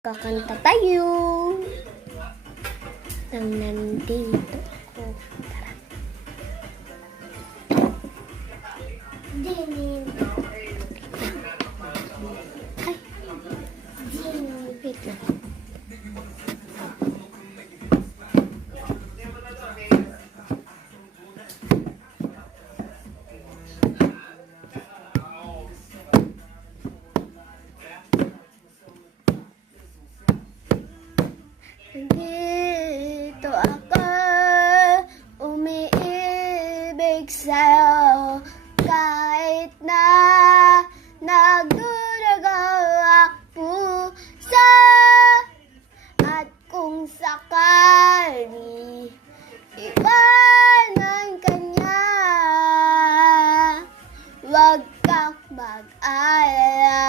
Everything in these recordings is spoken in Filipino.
Kakanta tayo nang nandito ako. Tara. Dinin. Ay. Dinin. Wait lang. Dito ako umiibig sa'yo kahit na nagduragaw ang puso. At kung sakali iwanan ka niya, huwag kang mag-alala,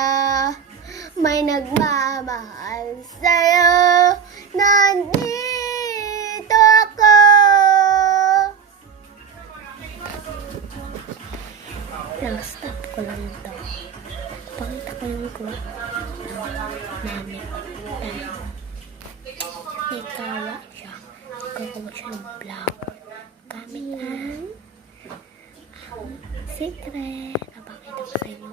may nagmamahal sa'yo. Nandito ako. Nang-stop ko lang ito. Pakita ko yung kuha ng mami. May kawa siya. Gagawa siya ng vlog. Gamit ang secret. Papakita ko sa inyo.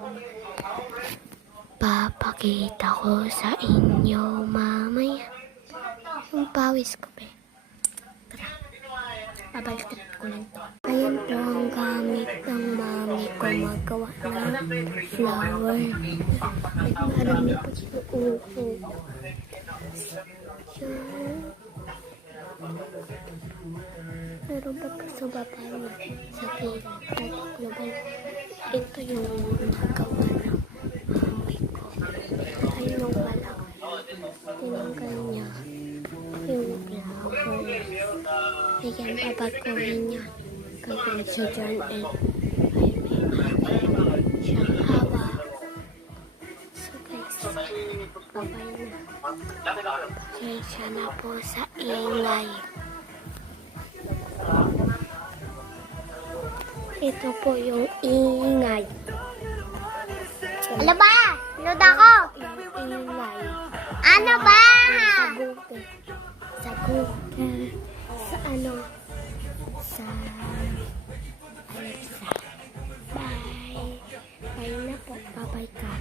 Papakita ko sa inyo mamaya. Yung pawis ko, be. Tara. Babaliktad ko lang to. Ayan po ang gamit ng mami ko magawa ng flower. At marami po sa upo. Pero baka sa baba niya, sa gilid, at global, ito yung nagawa ng mami ko. Ayun ang malaki. Tinanggal niya yung flower. Ayan, babaguhin niya. Gagawin siya dyan and ay may malaki siyang hawa. So guys, babay na. Pasensya na po sa ingay. Ito po yung ingay. Ano ba? Load ako. Yung ingay. Ano ba? Sa Google. Sa Google. Sa ano? Sa Alexa. Bye. Bye na po. Bye-bye ka.